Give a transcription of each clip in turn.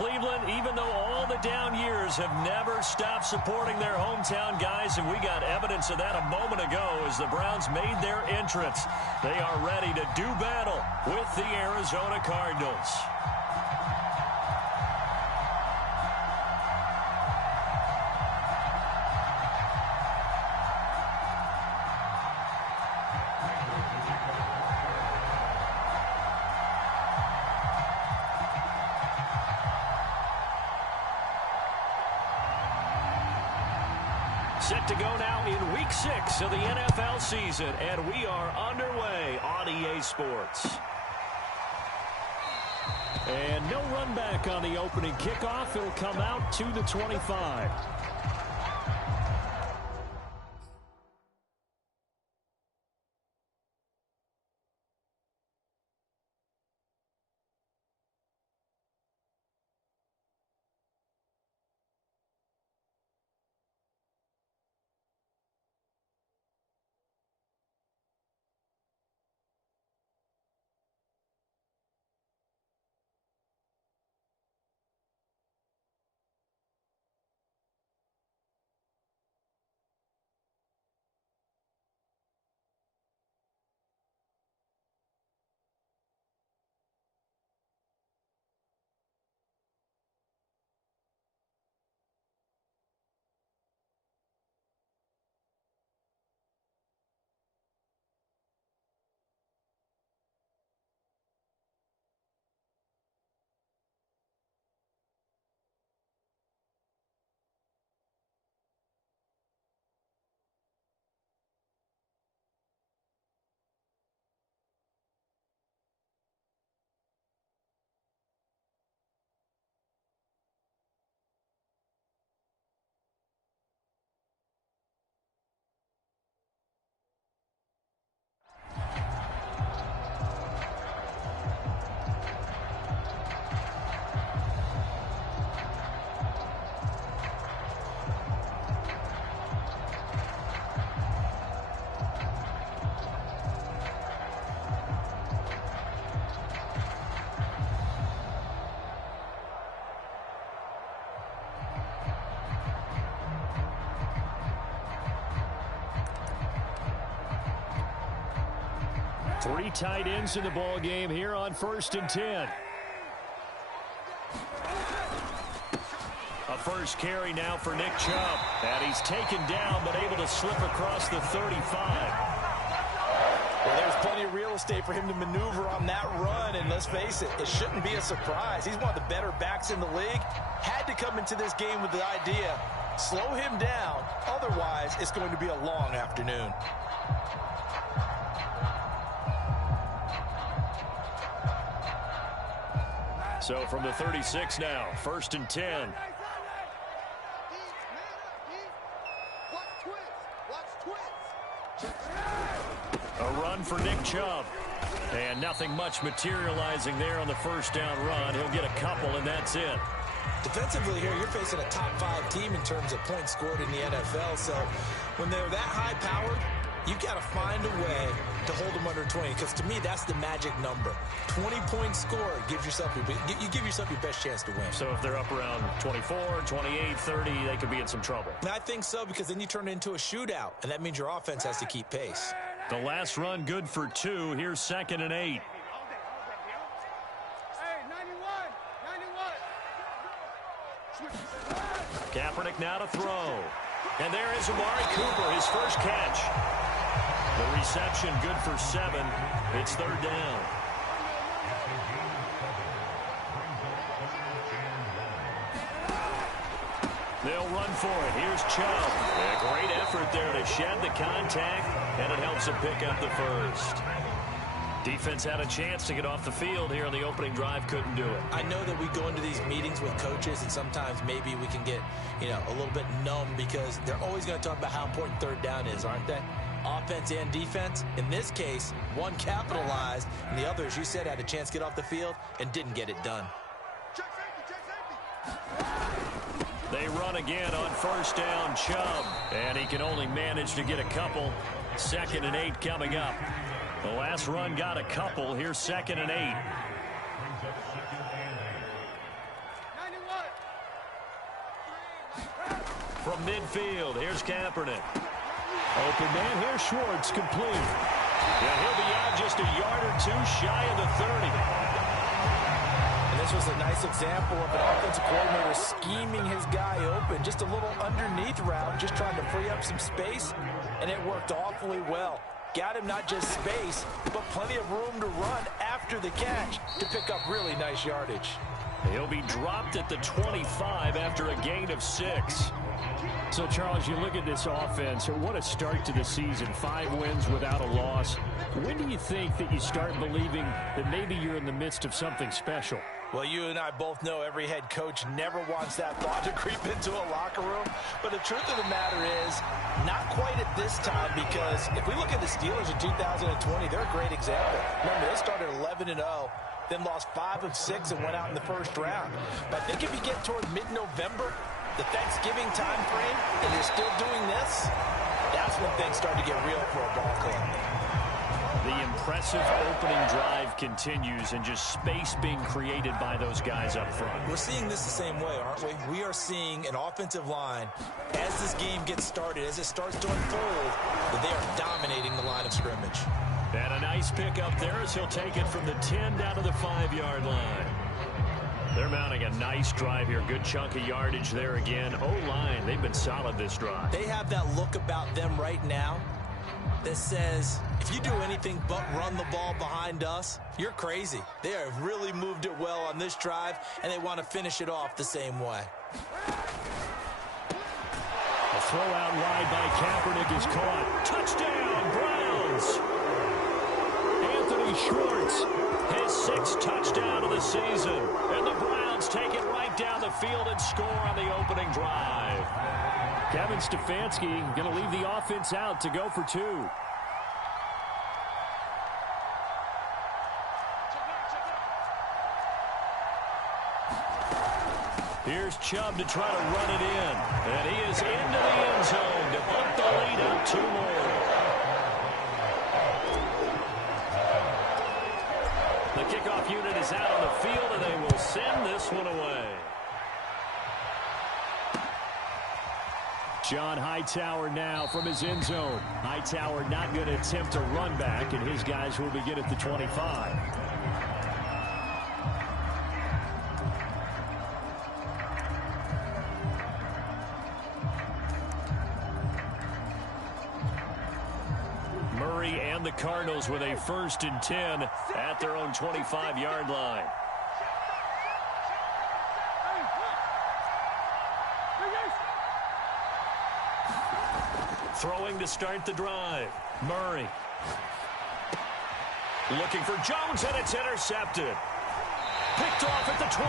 Cleveland, even though all the down years have never stopped supporting their hometown guys, and we got evidence of that a moment ago as the Browns made their entrance. They are ready to do battle with the Arizona Cardinals. Set to go now in Week 6 of the NFL season, and we are underway on EA Sports. And no run back on the opening kickoff. It'll come out to the 25. Three tight ends in the ball game here on 1st and 10. A first carry now for Nick Chubb. And he's taken down but able to slip across the 35. Well, there's plenty of real estate for him to maneuver on that run. And let's face it, it shouldn't be a surprise. He's one of the better backs in the league. Had to come into this game with the idea, slow him down. Otherwise, it's going to be a long afternoon. So from the 36 now, 1st and 10. A run for Nick Chubb. And nothing much materializing there on the first down run. He'll get a couple, and that's it. Defensively here, you're facing a top 5 team in terms of points scored in the NFL. So when they're that high-powered, you've got to find a way to hold them under 20, because to me, that's the magic number. 20 points scored gives yourself you give yourself your best chance to win. So if they're up around 24, 28, 30, they could be in some trouble. I think so, because then you turn it into a shootout, and that means your offense has to keep pace. The last run good for 2. Here's 2nd and 8. Kaepernick now to throw. And there is Amari Cooper, his first catch. The reception good for 7. It's 3rd down. They'll run for it. Here's Chubb. A great effort there to shed the contact, and it helps him pick up the first. Defense had a chance to get off the field here on the opening drive, couldn't do it. I know that we go into these meetings with coaches, and sometimes maybe we can get, a little bit numb, because they're always going to talk about how important 3rd down is, aren't they? Offense and defense. In this case, one capitalized, and the other, as you said, had a chance to get off the field and didn't get it done. They run again on 1st down, Chubb, and he can only manage to get a couple. 2nd and 8 coming up. The last run got a couple. Here's 2nd and 8. from midfield. Here's Kaepernick. Open man here, Schwartz, complete. Yeah, he'll be out just a yard or two shy of the 30. And this was a nice example of an offensive coordinator scheming his guy open. Just a little underneath route, just trying to free up some space, and it worked awfully well. Got him not just space, but plenty of room to run after the catch to pick up really nice yardage. He'll be dropped at the 25 after a gain of 6. So, Charles, you look at this offense, what a start to the season. 5 wins without a loss. When do you think that you start believing that maybe you're in the midst of something special? Well, you and I both know every head coach never wants that thought to creep into a locker room. But the truth of the matter is, not quite at this time, because if we look at the Steelers in 2020, they're a great example. Remember, they started 11-0, then lost 5 of 6 and went out in the first round. But I think if you get toward mid-November, the Thanksgiving time frame, and you're still doing this, that's when things start to get real for a ball club. The impressive opening drive continues, and just space being created by those guys up front. We're seeing this the same way, aren't we? We are seeing an offensive line, as this game gets started, as it starts to unfold, that they are dominating the line of scrimmage. And a nice pickup there as he'll take it from the 10 down to the 5-yard line. They're mounting a nice drive here. Good chunk of yardage there again. O-line, they've been solid this drive. They have that look about them right now that says, if you do anything but run the ball behind us, you're crazy. They have really moved it well on this drive, and they want to finish it off the same way. A throw out wide by Kaepernick is caught. Touchdown, Browns! Anthony Schwartz, his 6th touchdown of the season. And the Browns take it right down the field and score on the opening drive. Kevin Stefanski going to leave the offense out to go for 2. Here's Chubb to try to run it in. And he is into the end zone to bump the lead up 2 more. The kickoff unit is out on the field, and they will send this one away. John Hightower now from his end zone. Hightower not going to attempt a run back, and his guys will begin at the 25. Murray and the Cardinals with a 1st and 10 at their own 25-yard line. Throwing to start the drive. Murray. Looking for Jones, and it's intercepted. Picked off at the 28,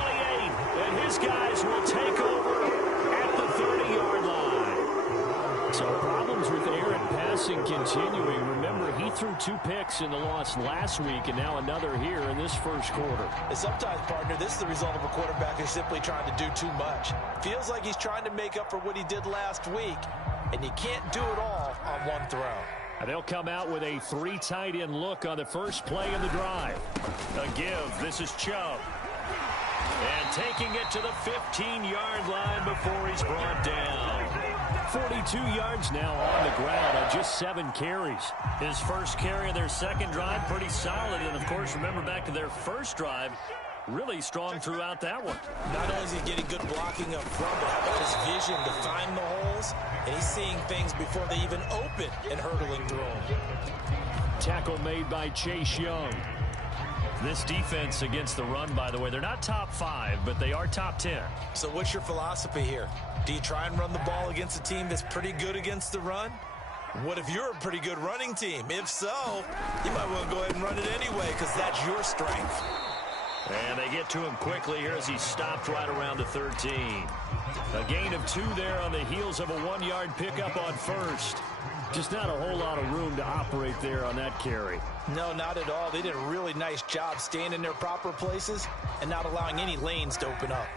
and his guys will take over at the 30-yard line. So problems with Aaron passing continuing. Remember, he threw 2 picks in the loss last week, and now another here in this first quarter. And sometimes, partner, this is the result of a quarterback who's simply trying to do too much. Feels like he's trying to make up for what he did last week, and you can't do it all on one throw. And they'll come out with a 3 tight end look on the first play of the drive. A give. This is Chubb. And taking it to the 15-yard line before he's brought down. 42 yards now on the ground on just 7 carries. His first carry of their second drive, pretty solid. And, of course, remember back to their first drive, really strong throughout that one. Not only is he getting good blocking up front, but how about his vision to find the holes? And he's seeing things before they even open and hurdling through them. Tackle made by Chase Young. This defense against the run, by the way, they're not top 5, but they are top 10. So what's your philosophy here? Do you try and run the ball against a team that's pretty good against the run? What if you're a pretty good running team? If so, you might want to go ahead and run it anyway because that's your strength. And they get to him quickly here as he stopped right around the 13. A gain of 2 there on the heels of a 1-yard pickup on first. Just not a whole lot of room to operate there on that carry. No, not at all. They did a really nice job staying in their proper places and not allowing any lanes to open up.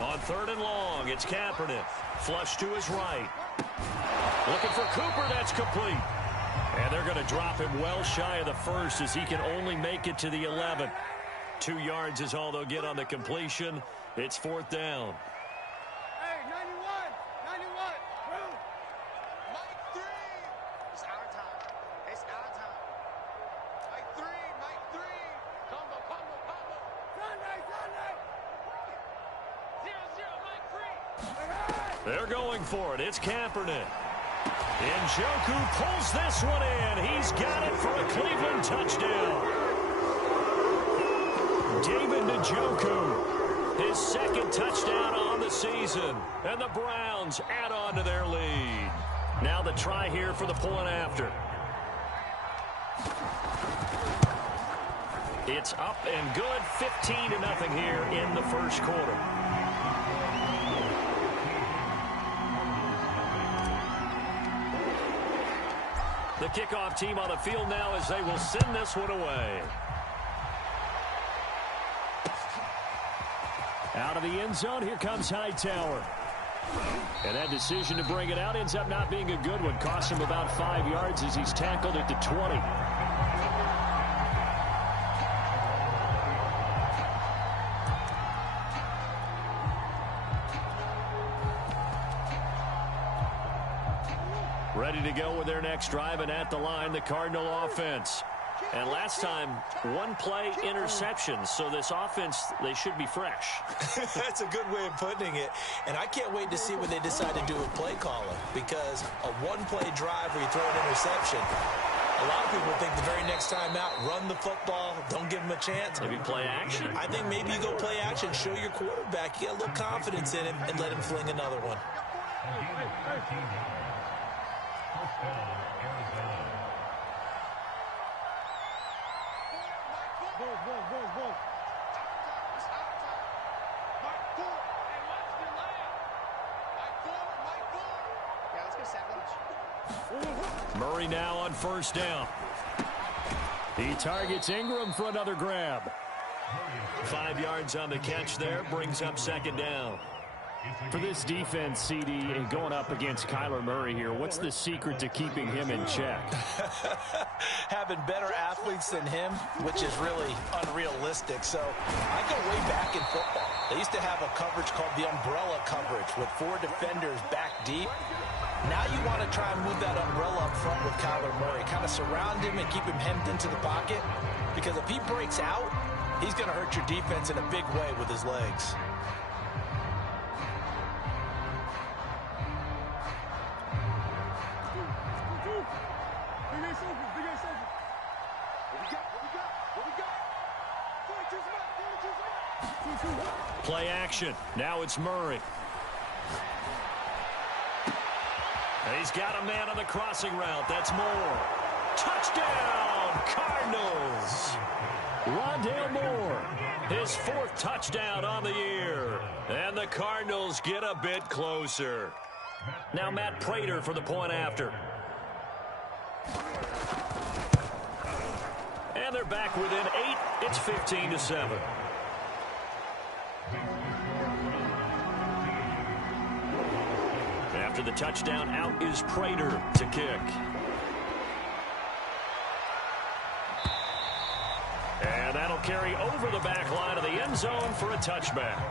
On 3rd and long, it's Kaepernick. Flush to his right. Looking for Cooper, that's complete. And they're going to drop him well shy of the first as he can only make it to the 11. 2 yards is all they'll get on the completion. It's 4th down. Hey, 91. Move. Mike 3. It's our time. It's our time. Mike 3. Combo. Sunday. 0-0, Mike 3. They're going for it. It's Kaepernick. Njoku pulls this one in. He's got it for a Cleveland touchdown. David Njoku, his 2nd touchdown on the season. And the Browns add on to their lead. Now the try here for the point after. It's up and good, 15-0 here in the first quarter. The kickoff team on the field now as they will send this one away. Out of the end zone, here comes Hightower. And that decision to bring it out ends up not being a good one. Costs him about 5 yards as he's tackled at the 20. Ready to go with their next drive, and at the line, the Cardinal offense. And last time, 1-play interception, so this offense, they should be fresh. That's a good way of putting it. And I can't wait to see what they decide to do with play calling, because a 1-play drive where you throw an interception, a lot of people think the very next time out, run the football, don't give them a chance. Maybe play action. I think maybe you go play action, show your quarterback, you get a little confidence in him, and let him fling another one. Murray now on 1st down. He targets Ingram for another grab. 5 yards on the catch there, brings up 2nd down. For this defense, CD, and going up against Kyler Murray here, what's the secret to keeping him in check? Having better athletes than him, which is really unrealistic. So I go way back in football. They used to have a coverage called the umbrella coverage with 4 defenders back deep. Now you want to try and move that umbrella up front with Kyler Murray. Kind of surround him and keep him hemmed into the pocket. Because if he breaks out, he's going to hurt your defense in a big way with his legs. Play action. Now it's Murray. And he's got a man on the crossing route. That's Moore. Touchdown, Cardinals. Rondale Moore, his 4th touchdown on the year. And the Cardinals get a bit closer. Now Matt Prater for the point after. And they're back within 8. It's 15-7. After the touchdown, out is Prater to kick. And that'll carry over the back line of the end zone for a touchback.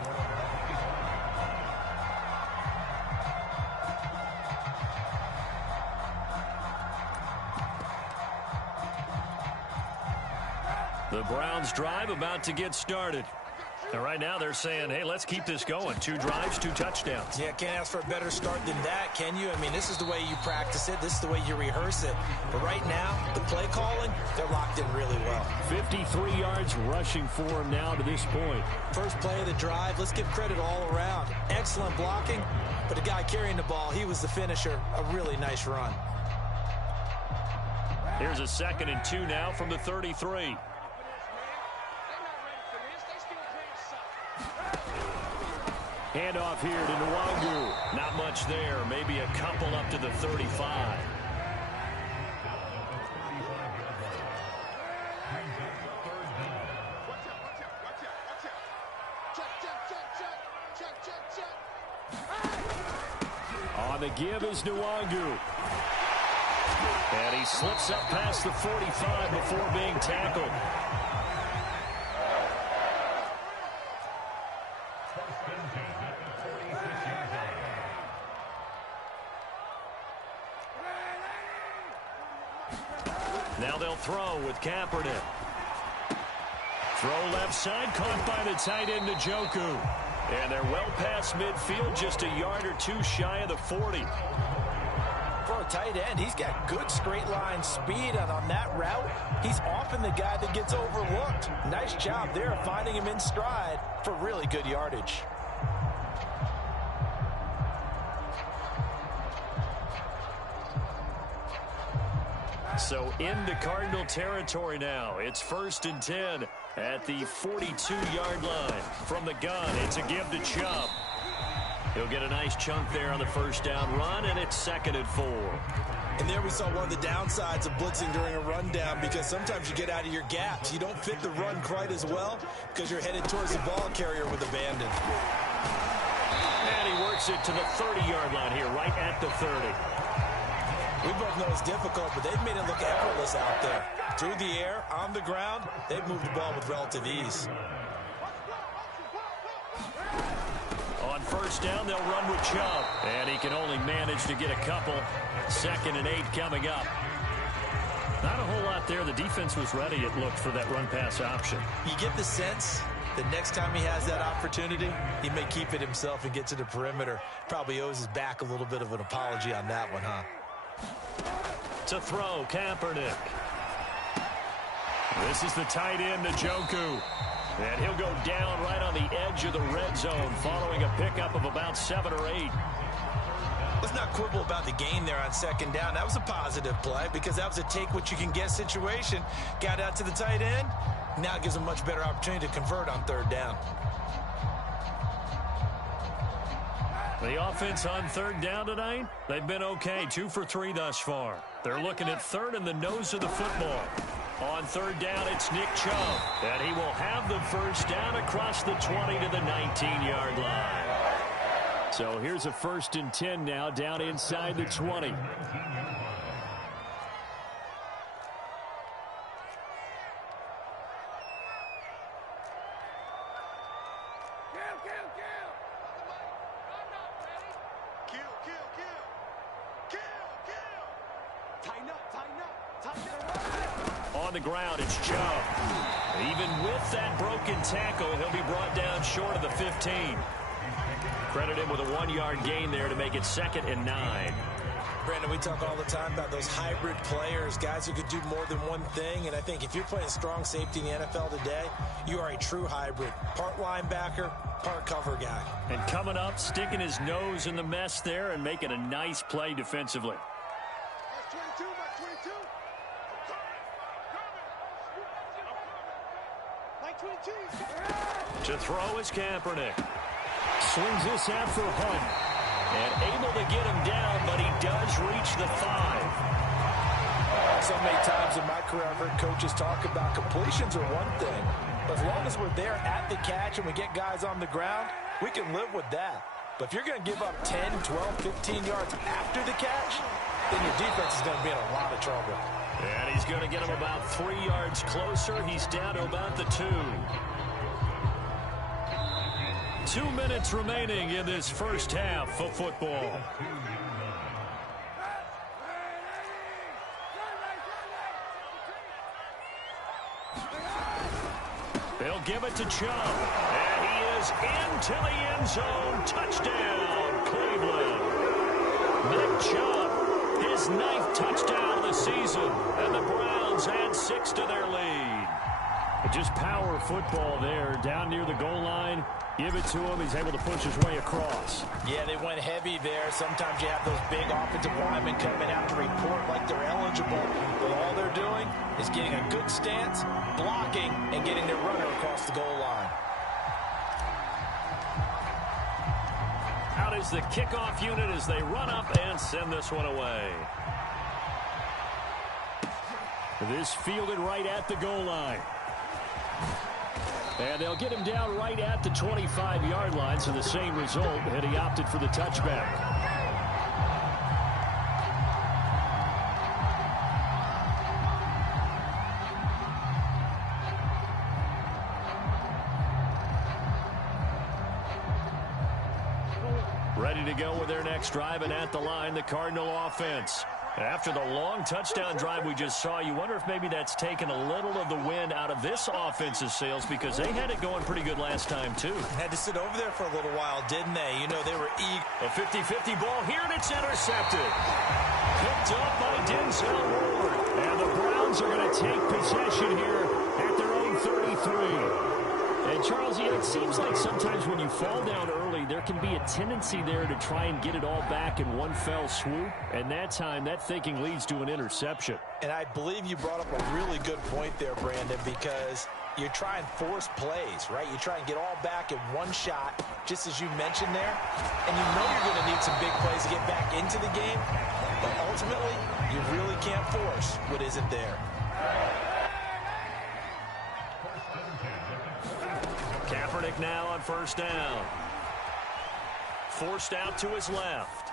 The Browns drive about to get started. And right now they're saying, hey, let's keep this going. 2 drives, 2 touchdowns. Yeah, can't ask for a better start than that, can you? I mean, this is the way you practice it. This is the way you rehearse it. But right now, the play calling, they're locked in really well. 53 yards rushing for him now to this point. First play of the drive, let's give credit all around. Excellent blocking, but the guy carrying the ball, he was the finisher. A really nice run. Here's a 2nd and 2 now from the 33. Handoff here to Nwangu. Not much there. Maybe a couple up to the 35. On the give is Nwangu. And he slips up past the 45 before being tackled. Now they'll throw with Kaepernick. Throw left side, caught by the tight end, Njoku. And they're well past midfield, just a yard or two shy of the 40. For a tight end, he's got good straight line speed, and on that route, he's often the guy that gets overlooked. Nice job there finding him in stride for really good yardage. So into Cardinal territory now. It's 1st and 10 at the 42-yard line. From the gun, it's a give to Chubb. He'll get a nice chunk there on the first down run, and it's 2nd and 4. And there we saw one of the downsides of blitzing during a rundown, because sometimes you get out of your gaps. You don't fit the run quite as well because you're headed towards the ball carrier with abandon. And he works it to the 30-yard line here, right at the 30. We both know it's difficult, but they've made it look effortless out there. Through the air, on the ground, they've moved the ball with relative ease. On first down, they'll run with Chubb. And he can only manage to get a couple. 2nd and 8 coming up. Not a whole lot there. The defense was ready, it looked, for that run-pass option. You get the sense that next time he has that opportunity, he may keep it himself and get to the perimeter. Probably owes his back a little bit of an apology on that one, huh? To throw, Kaepernick. This is the tight end, Njoku. And he'll go down right on the edge of the red zone following a pickup of about 7 or 8. Let's not quibble about the gain there on 2nd down. That was a positive play because that was a take-what-you-can-get situation. Got out to the tight end. Now it gives him a much better opportunity to convert on 3rd down. The offense on 3rd down tonight, they've been okay. 2 for 3 thus far. They're looking at 3rd and the nose of the football. On 3rd down, it's Nick Chubb. And he will have the first down across the 20 to the 19-yard line. So here's a 1st and 10 now, down inside the 20. On the ground, it's Chubb. Even with that broken tackle, he'll be brought down short of the 15. Credit him with a 1-yard gain there to make it 2nd and 9. Brandon, we talk all the time about those hybrid players, guys who could do more than one thing. And I think if you're playing strong safety in the NFL today, you are a true hybrid. Part linebacker, part cover guy. And coming up, sticking his nose in the mess there and making a nice play defensively. To throw is Kaepernick. Swings this out for Hunt. And able to get him down, but he does reach the 5. So many times in my career I've heard coaches talk about completions are one thing. But as long as we're there at the catch and we get guys on the ground, we can live with that. But if you're going to give up 10, 12, 15 yards after the catch, then your defense is going to be in a lot of trouble. And he's going to get him about 3 yards closer. He's down to about the 2. 2 minutes remaining in this first half of football. They'll give it to Chubb. And he is into the end zone. Touchdown, Cleveland. Nick Chubb, his 9th touchdown of the season. And the Browns add 6 to their lead. Just power football there, down near the goal line. Give it to him. He's able to push his way across. Yeah, they went heavy there. Sometimes you have those big offensive linemen come in have to report like they're eligible. But all they're doing is getting a good stance, blocking, and getting their runner across the goal line. Out is the kickoff unit as they run up and send this one away. This fielded right at the goal line. And they'll get him down right at the 25-yard line, so the same result, and he opted for the touchback. Ready to go with their next drive, and at the line, the Cardinal offense. After the long touchdown drive we just saw, you wonder if maybe that's taken a little of the wind out of this offense's sails, because they had it going pretty good last time, too. Had to sit over there for a little while, didn't they? You know, they were eager. A 50-50 ball here, and it's intercepted. Picked up by Denzel Ward. And the Browns are going to take possession here at their own 33. And, Charles, you know, it seems like sometimes when you fall down early, there can be a tendency there to try and get it all back in one fell swoop. And that time, that thinking leads to an interception. And I believe you brought up a really good point there, Brandon, because you try and force plays, right? You try and get all back in one shot, just as you mentioned there. And you know you're going to need some big plays to get back into the game. But ultimately, you really can't force what isn't there. Kaepernick now on first down. Forced out to his left.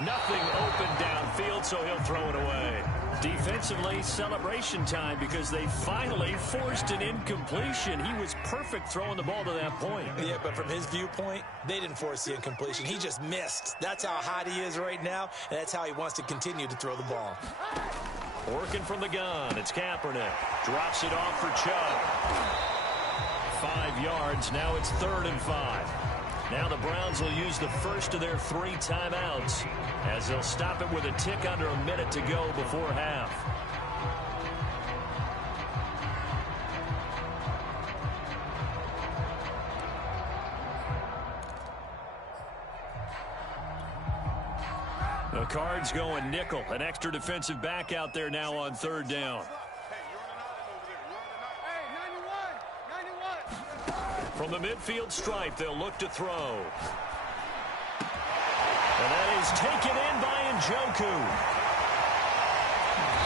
Nothing open downfield, so he'll throw it away. Defensively, celebration time because they finally forced an incompletion. He was perfect throwing the ball to that point. Yeah, but from his viewpoint, they didn't force the incompletion. He just missed. That's how hot he is right now, and that's how he wants to continue to throw the ball. Working from the gun, it's Kaepernick. Drops it off for Chubb. 5 yards, now it's 3rd and 5. Now the Browns will use the first of their 3 timeouts as they'll stop it with a tick under a minute to go before half. The Cards going nickel, an extra defensive back out there now on 3rd down. From the midfield stripe, they'll look to throw. And that is taken in by Njoku.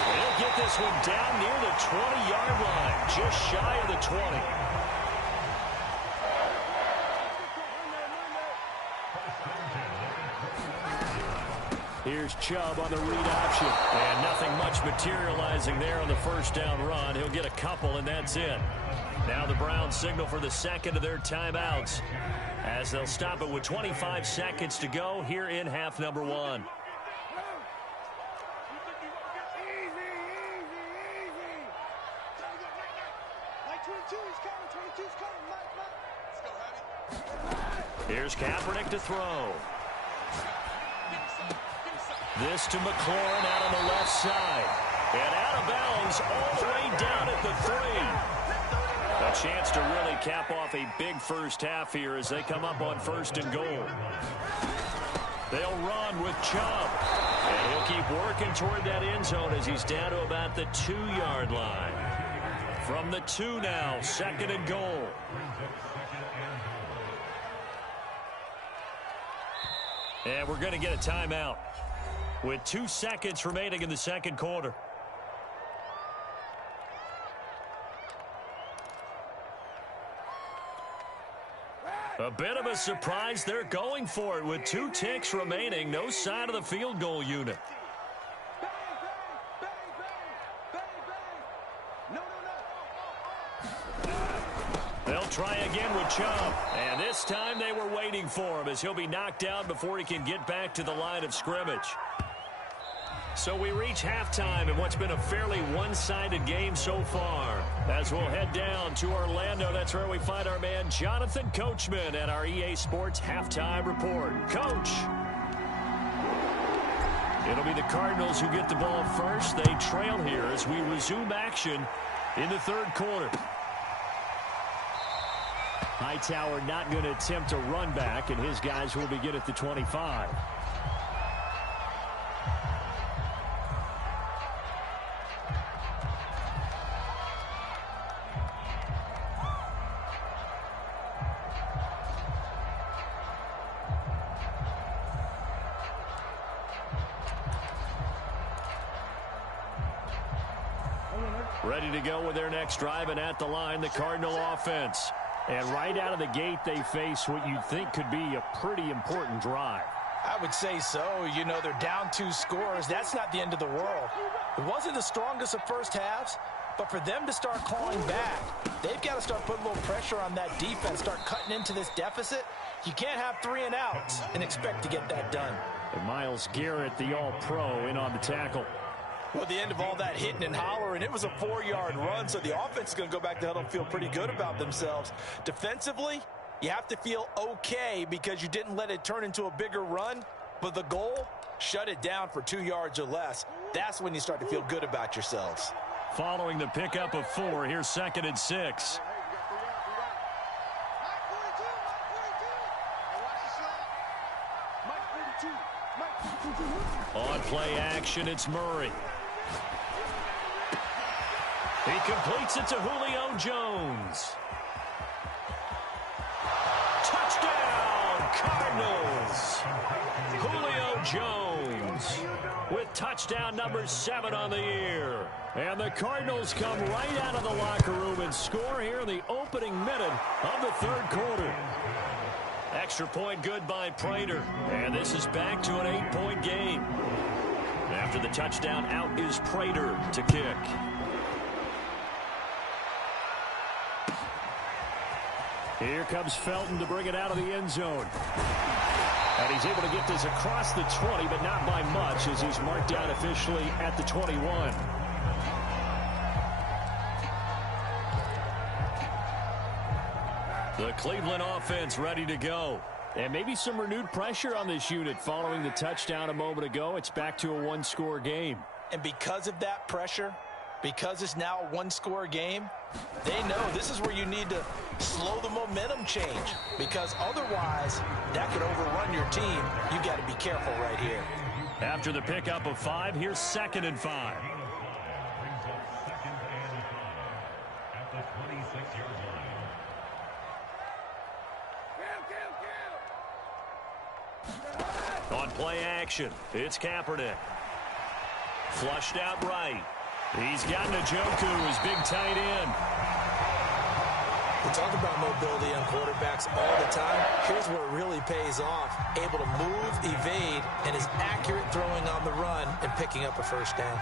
He'll get this one down near the 20-yard line, just shy of the 20. Here's Chubb on the read option. And nothing much materializing there on the first down run. He'll get a couple, and that's it. Now the Browns signal for the second of their timeouts as they'll stop it with 25 seconds to go here in half number 1. Here's Kaepernick to throw. This to McLaurin out on the left side. And out of bounds all the way down at the 3. A chance to really cap off a big first half here as they come up on 1st and goal. They'll run with Chubb. And he'll keep working toward that end zone as he's down to about the 2-yard line. From the 2 now, 2nd and goal. And we're going to get a timeout with 2 seconds remaining in the second quarter. A bit of a surprise. They're going for it with 2 ticks remaining. No sign of the field goal unit. They'll try again with Chubb. And this time they were waiting for him as he'll be knocked down before he can get back to the line of scrimmage. So we reach halftime in what's been a fairly one-sided game so far. As we'll head down to Orlando, that's where we find our man Jonathan Coachman at our EA Sports Halftime Report. Coach. It'll be the Cardinals who get the ball first. They trail here as we resume action in the 3rd quarter. Hightower not going to attempt a run back, and his guys will begin at the 25. Ready to go with their next drive, and at the line, the Cardinal offense. And right out of the gate, they face what you'd think could be a pretty important drive. I would say so. You know, they're down 2 scores. That's not the end of the world. It wasn't the strongest of first halves, but for them to start clawing back, they've got to start putting a little pressure on that defense, start cutting into this deficit. You can't have 3 and outs and expect to get that done. And Myles Garrett, the All-Pro, in on the tackle. Well, at the end of all that hitting and hollering, it was a 4-yard run, so the offense is going to go back to huddle and feel pretty good about themselves. Defensively, you have to feel okay because you didn't let it turn into a bigger run, but the goal, shut it down for 2 yards or less. That's when you start to feel good about yourselves. Following the pickup of 4, here's 2nd and 6. On play action, it's Murray. He completes it to Julio Jones. Touchdown, Cardinals! Julio Jones with touchdown number 7 on the year. And the Cardinals come right out of the locker room and score here in the opening minute of the 3rd quarter. Extra point good by Prater. And this is back to an 8-point game. After the touchdown, out is Prater to kick. Here comes Felton to bring it out of the end zone. And he's able to get this across the 20, but not by much, as he's marked down officially at the 21. The Cleveland offense ready to go. And maybe some renewed pressure on this unit following the touchdown a moment ago. It's back to a 1-score game. And because of that pressure, because it's now a 1-score game, they know this is where you need to slow the momentum change, because otherwise that could overrun your team. You got to be careful right here. After the pickup of 5, here's 2nd and 5. On play action, it's Kaepernick. Flushed out right. He's got Njoku, his big tight end. We talk about mobility on quarterbacks all the time. Here's where it really pays off. Able to move, evade, and is accurate throwing on the run and picking up a 1st down.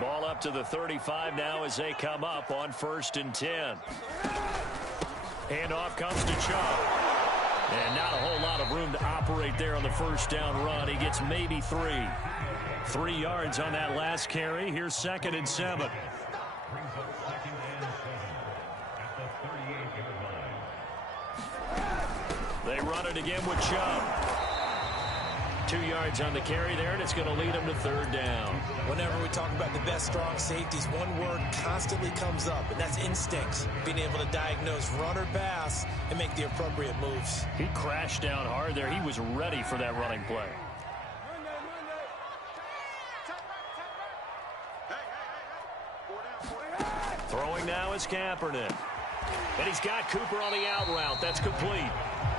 Ball up to the 35 now as they come up on 1st and 10. Handoff comes to Chubb. And not a whole lot of room to operate there on the 1st down run. He gets maybe 3. 3 yards on that last carry. Here's 2nd and 7. They run it again with Chubb. 2 yards on the carry there, and it's going to lead them to 3rd down. Whenever we talk about the best strong safeties, one word constantly comes up, and that's instincts. Being able to diagnose run or pass and make the appropriate moves. He crashed down hard there. He was ready for that running play. Throwing now is Kaepernick. And he's got Cooper on the out route. That's complete.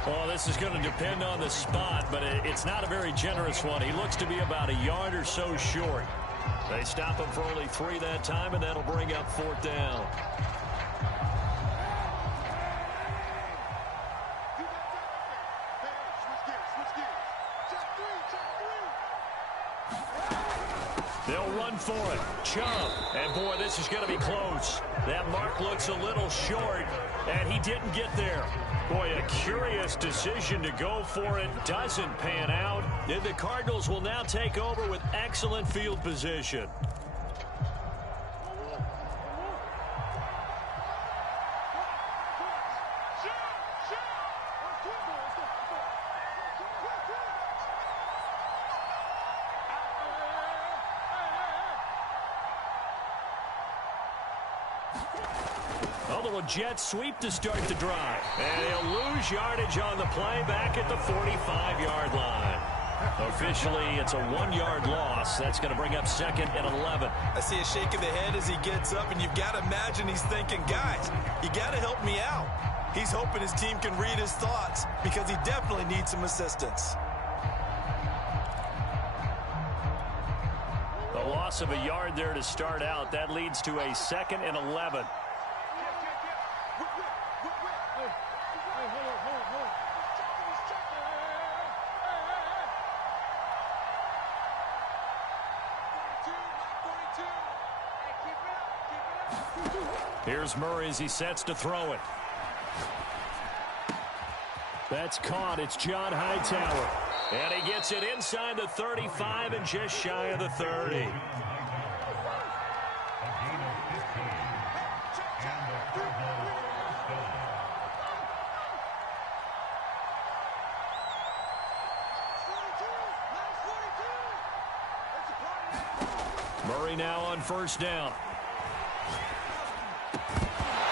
Well, this is going to depend on the spot, but it's not a very generous one. He looks to be about a yard or so short. They stop him for only 3 that time, and that'll bring up 4th down. They'll run for it. Chubb. And, boy, this is going to be close. That mark looks a little short, and he didn't get there. Boy, a curious decision to go for it. Doesn't pan out. And the Cardinals will now take over with excellent field position. A little jet sweep to start the drive. And he'll lose yardage on the play back at the 45-yard line. Officially, it's a 1-yard loss. That's going to bring up 2nd and 11. I see a shake of the head as he gets up, and you've got to imagine he's thinking, guys, you got to help me out. He's hoping his team can read his thoughts because he definitely needs some assistance. A loss of a yard there to start out. That leads to a 2nd and 11. Here's Murray as he sets to throw it. That's caught. It's John Hightower. And he gets it inside the 35 and just shy of the 30. Murray now on first down.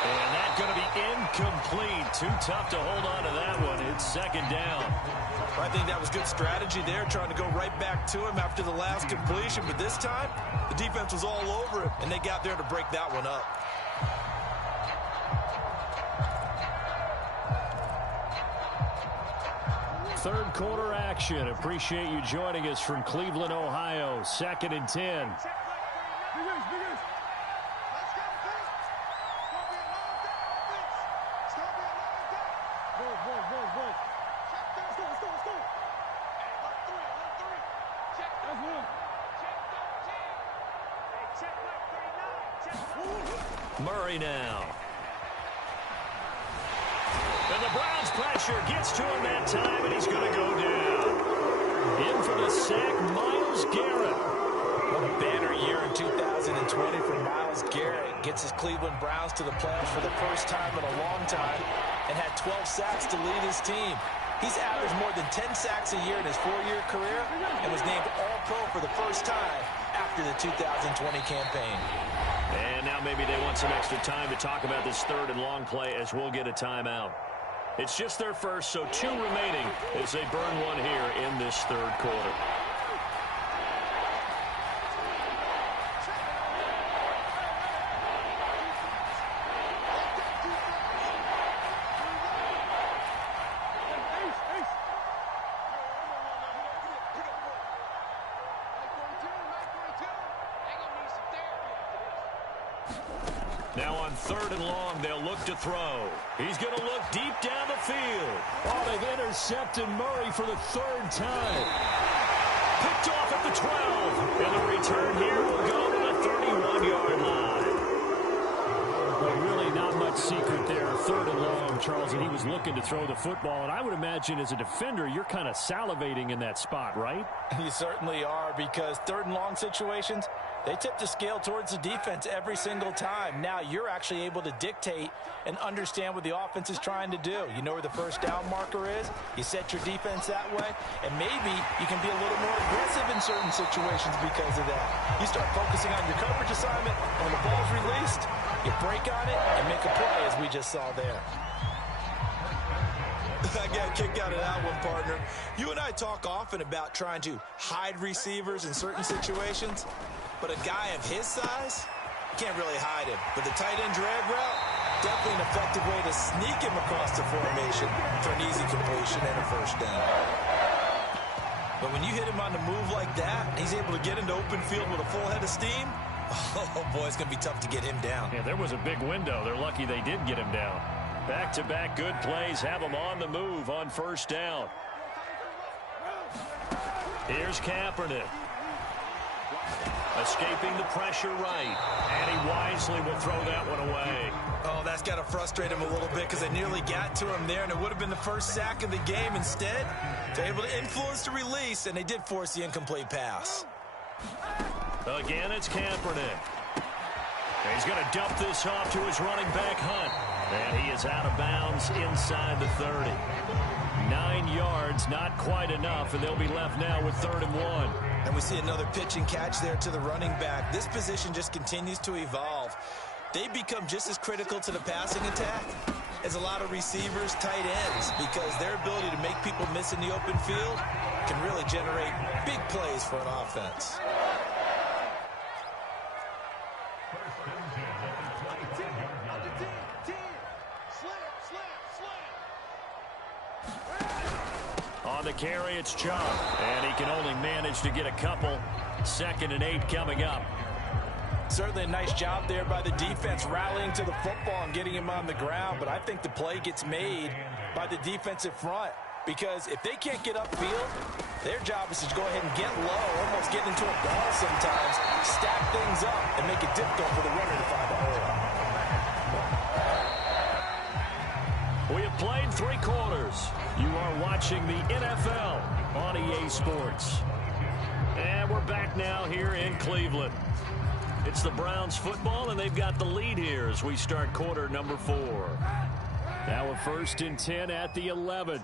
And that's going to be incomplete. Too tough to hold on to that one. It's second down. I think that was good strategy there, trying to go right back to him after the last completion. But this time, the defense was all over him, and they got there to break that one up. Third quarter action. Appreciate you joining us from Cleveland, Ohio. 2nd and 10. Murray now. And the Browns pressure gets to him that time, and he's going to go down. In for the sack, Myles Garrett. What a banner year in 2020 for Myles Garrett. Gets his Cleveland Browns to the playoffs for the first time in a long time and had 12 sacks to lead his team. He's averaged more than 10 sacks a year in his 4-year career and was named All-Pro for the first time after the 2020 campaign. And now maybe they want some extra time to talk about this third and long play as we'll get a timeout. It's just their first, so 2 remaining as they burn one here in this third quarter. Now on third and long, they'll look to throw. He's going to look deep down the field. Oh, they've intercepted Murray for the 3rd time. Picked off at the 12. And the return here will go to the 31-yard line. Well, really not much secret there. 3rd and long, Charles, and he was looking to throw the football. And I would imagine as a defender, you're kind of salivating in that spot, right? You certainly are, because 3rd and long situations, they tip the scale towards the defense every single time. Now you're actually able to dictate and understand what the offense is trying to do. You know where the first down marker is. You set your defense that way, and maybe you can be a little more aggressive in certain situations because of that. You start focusing on your coverage assignment. When the ball's released, you break on it and make a play, as we just saw there. I got a kick out of that one, partner. You and I talk often about trying to hide receivers in certain situations. But a guy of his size, you can't really hide him. But the tight end drag route, definitely an effective way to sneak him across the formation for an easy completion and a first down. But when you hit him on the move like that, he's able to get into open field with a full head of steam. Oh, boy, it's going to be tough to get him down. Yeah, there was a big window. They're lucky they did get him down. Back-to-back good plays have him on the move on first down. Here's Kaepernick. Escaping the pressure right. And he wisely will throw that one away. Oh, that's got to frustrate him a little bit because they nearly got to him there, and it would have been the first sack of the game. Instead, they're able to influence the release, and they did force the incomplete pass. Again, it's Kaepernick. And he's going to dump this off to his running back, Hunt. And he is out of bounds inside the 30. 9 yards, not quite enough, and they'll be left now with 3rd and 1. And we see another pitch and catch there to the running back. This position just continues to evolve. They become just as critical to the passing attack as a lot of receivers, tight ends, because their ability to make people miss in the open field can really generate big plays for an offense. On the carry, it's Chubb. And he can only manage to get a couple. 2nd and 8 coming up. Certainly a nice job there by the defense rallying to the football and getting him on the ground. But I think the play gets made by the defensive front. Because if they can't get upfield, their job is to go ahead and get low, almost get into a ball sometimes, stack things up, and make it difficult for the runner to find the hole. We have played, 3 quarters. You are watching the NFL on EA Sports. And we're back now here in Cleveland. It's the Browns football, and they've got the lead here as we start quarter number 4. Now a 1st and 10 at the 11.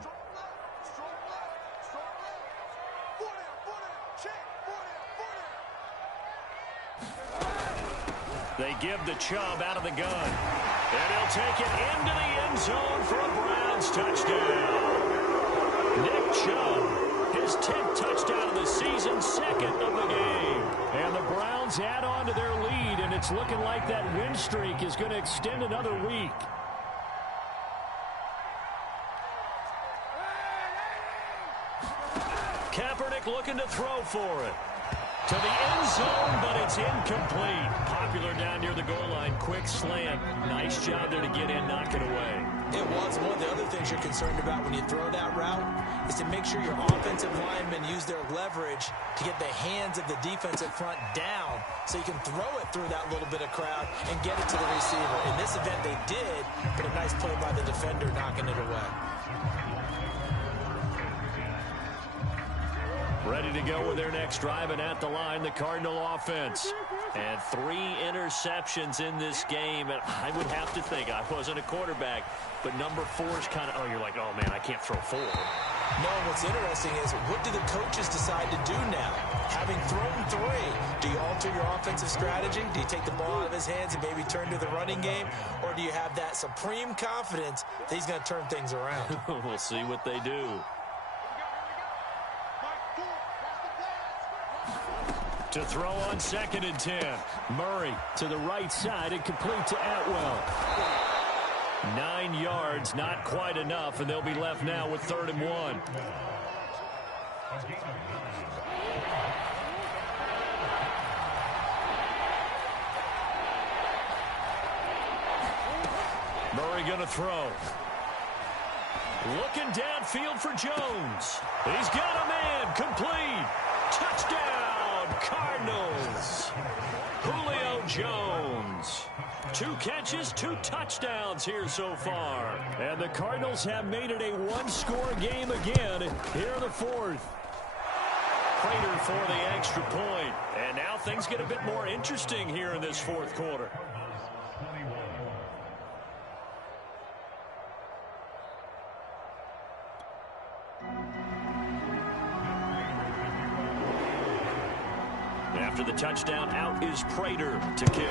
They give the Chubb out of the gun. And he'll take it into the end zone for a Browns touchdown. Nick Chubb, his 10th touchdown of the season, 2nd of the game. And the Browns add on to their lead, and it's looking like that win streak is going to extend another week. Kaepernick looking to throw for it. To the end zone, but it's incomplete. Popular down near the goal line. Quick slant. Nice job there to get in, knock it away. It was. One of the other things you're concerned about when you throw that route is to make sure your offensive linemen use their leverage to get the hands of the defensive front down so you can throw it through that little bit of crowd and get it to the receiver. In this event, they did, but a nice play by the defender knocking it away. Ready to go with their next drive, and at the line, the Cardinal offense. And 3 interceptions in this game. And I would have to think, I wasn't a quarterback, but number 4 is kind of, oh, you're like, oh, man, I can't throw 4. No, what's interesting is, what do the coaches decide to do now? Having thrown 3, do you alter your offensive strategy? Do you take the ball out of his hands and maybe turn to the running game? Or do you have that supreme confidence that he's going to turn things around? We'll see what they do. To throw on 2nd and 10. Murray to the right side and complete to Atwell. 9 yards, not quite enough, and they'll be left now with 3rd and 1. Murray going to throw. Looking downfield for Jones. He's got a man. Complete. Touchdown, Cardinals. Julio Jones. 2 catches, 2 touchdowns here so far. And the Cardinals have made it a 1-score game again here in the 4th. Prater for the extra point. And now things get a bit more interesting here in this 4th quarter. After the touchdown, out is Prater to kick.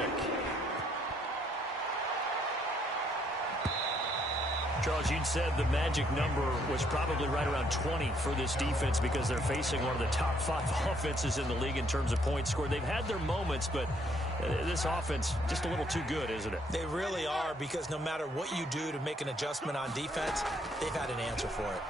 Charles, you said the magic number was probably right around 20 for this defense because they're facing one of the top 5 offenses in the league in terms of points scored. They've had their moments, but this offense just a little too good, isn't it? They really are, because no matter what you do to make an adjustment on defense, they've had an answer for it.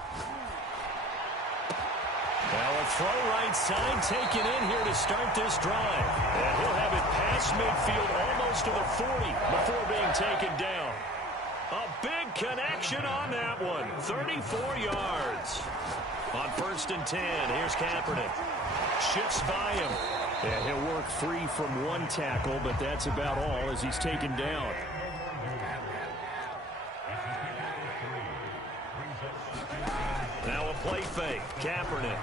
Now a throw right side taken in here to start this drive. And he'll have it past midfield almost to the 40 before being taken down. A big connection on that one. 34 yards. On 1st and 10, here's Kaepernick. Shifts by him. And he'll work free from 1 tackle, but that's about all as he's taken down. Now a play fake. Kaepernick.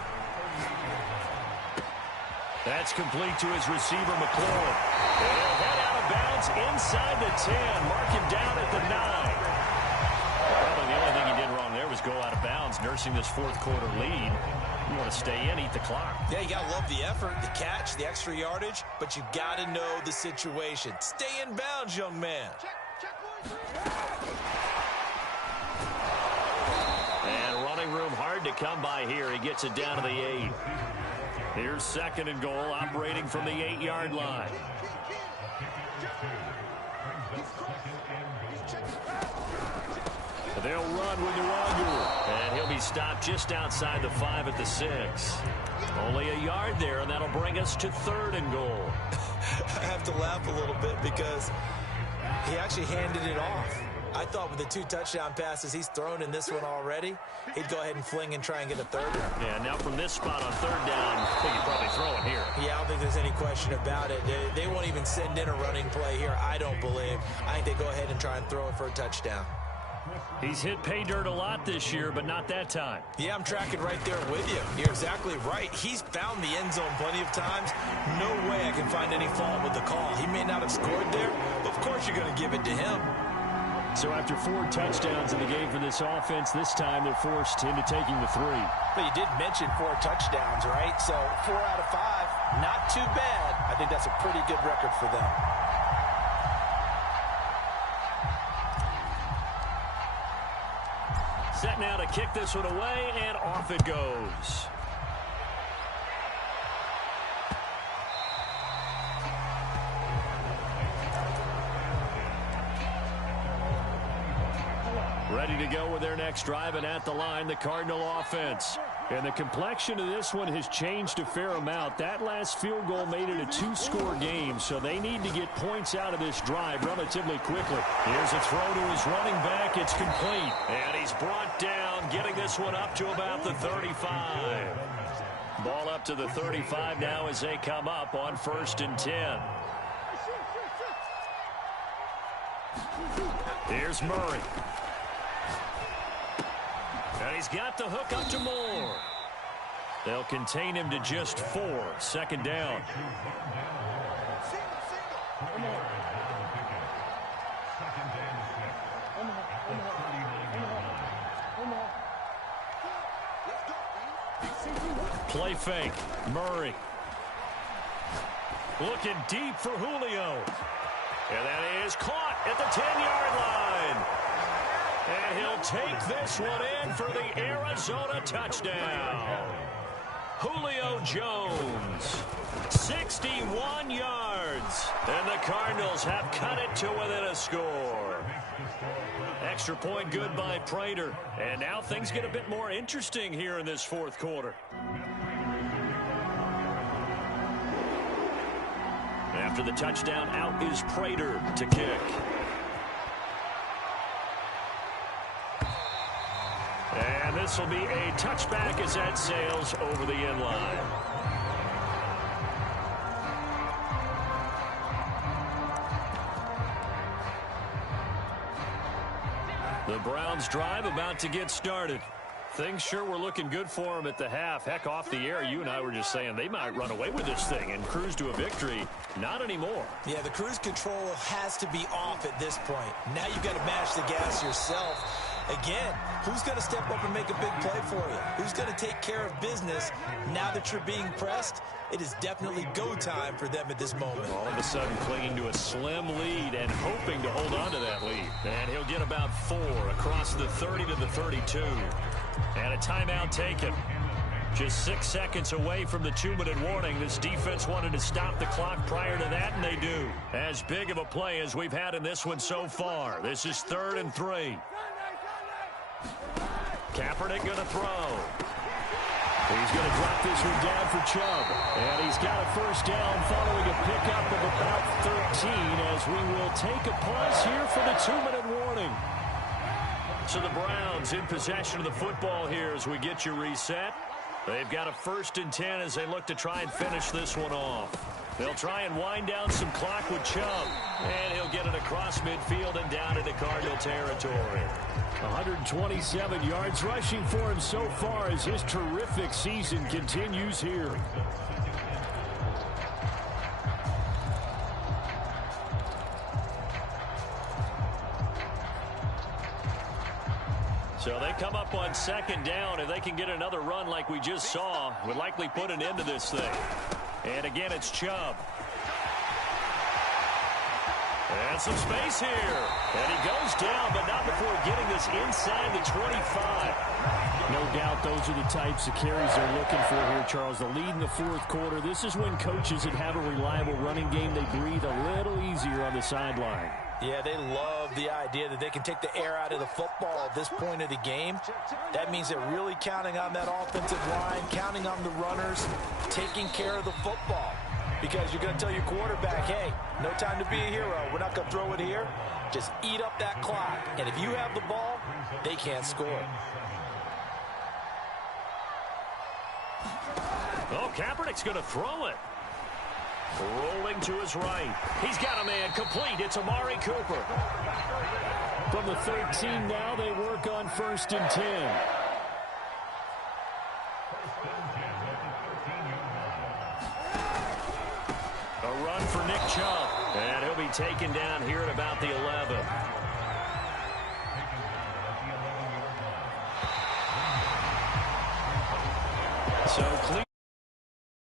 That's complete to his receiver, McLaurin. And he'll head out of bounds inside the 10. Mark him down at the 9. Probably the only thing he did wrong there was go out of bounds, nursing this 4th quarter lead. You want to stay in, eat the clock. Yeah, you got to love the effort, the catch, the extra yardage, but you got to know the situation. Stay in bounds, young man. And running room hard to come by here. He gets it down to the 8. Here's 2nd and goal, operating from the 8-yard line. They'll run with Nwangu. And he'll be stopped just outside the 5 at the 6. Only a yard there, and that'll bring us to 3rd and goal. I have to laugh a little bit because he actually handed it off. I thought with the 2 touchdown passes he's thrown in this one already, he'd go ahead and fling and try and get a 3rd one. Yeah, now from this spot on 3rd down, I think he'd probably throw it here. Yeah, I don't think there's any question about it. They won't even send in a running play here, I don't believe. I think they go ahead and try and throw it for a touchdown. He's hit pay dirt a lot this year, but not that time. Yeah, I'm tracking right there with you. You're exactly right. He's found the end zone plenty of times. No way I can find any fault with the call. He may not have scored there, but of course you're going to give it to him. So after 4 touchdowns in the game for this offense, this time they're forced into taking the 3. But you did mention 4 touchdowns, right? So 4 out of 5, not too bad. I think that's a pretty good record for them. Set now to kick this one away, and off it goes. Ready to go with their next drive, and at the line, the Cardinal offense. And the complexion of this one has changed a fair amount. That last field goal made it a 2-score game, so they need to get points out of this drive relatively quickly. Here's a throw to his running back. It's complete. And he's brought down, getting this one up to about the 35. Ball up to the 35 now as they come up on 1st and 10. Here's Murray. And he's got the hook up to Moore. They'll contain him to just 4. 2nd down. Play fake. Murray. Looking deep for Julio. And that is caught at the 10-yard line. And he'll take this one in for the Arizona touchdown. Julio Jones, 61 yards. And the Cardinals have cut it to within a score. Extra point good by Prater. And now things get a bit more interesting here in this 4th quarter. After the touchdown, out is Prater to kick. And this will be a touchback as that sails over the end line. The Browns drive about to get started. Things sure were looking good for them at the half. Heck, off the air, you and I were just saying they might run away with this thing and cruise to a victory. Not anymore. Yeah, the cruise control has to be off at this point. Now you've got to mash the gas yourself. Again, who's going to step up and make a big play for you? Who's going to take care of business now that you're being pressed? It is definitely go time for them at this moment. All of a sudden clinging to a slim lead and hoping to hold on to that lead. And he'll get about 4 across the 30 to the 32. And a timeout taken. Just 6 seconds away from the 2-minute warning. This defense wanted to stop the clock prior to that, and they do. As big of a play as we've had in this one so far. This is 3rd and 3. Kaepernick going to throw. He's going to drop this one down for Chubb. And he's got a 1st down following a pickup of about 13 as we will take a pause here for the 2-minute warning. So the Browns in possession of the football here as we get you reset. They've got a 1st and 10 as they look to try and finish this one off. They'll try and wind down some clock with Chubb. And he'll get it across midfield and down into Cardinal territory. 127 yards rushing for him so far as his terrific season continues here. So they come up on 2nd down. If they can get another run like we just saw, would likely put an end to this thing. And again, it's Chubb. And some space here. And he goes down, but not before getting this inside the 25. No doubt those are the types of carries they're looking for here, Charles. The lead in the 4th quarter. This is when coaches that have a reliable running game, they breathe a little easier on the sideline. Yeah, they love the idea that they can take the air out of the football at this point of the game. That means they're really counting on that offensive line, counting on the runners, taking care of the football. Because you're going to tell your quarterback, hey, no time to be a hero. We're not going to throw it here. Just eat up that clock. And if you have the ball, they can't score. Oh, Kaepernick's going to throw it. Rolling to his right. He's got a man complete. It's Amari Cooper. From the 13 now, they work on 1st and 10. A run for Nick Chubb. And he'll be taken down here at about the 11. So clear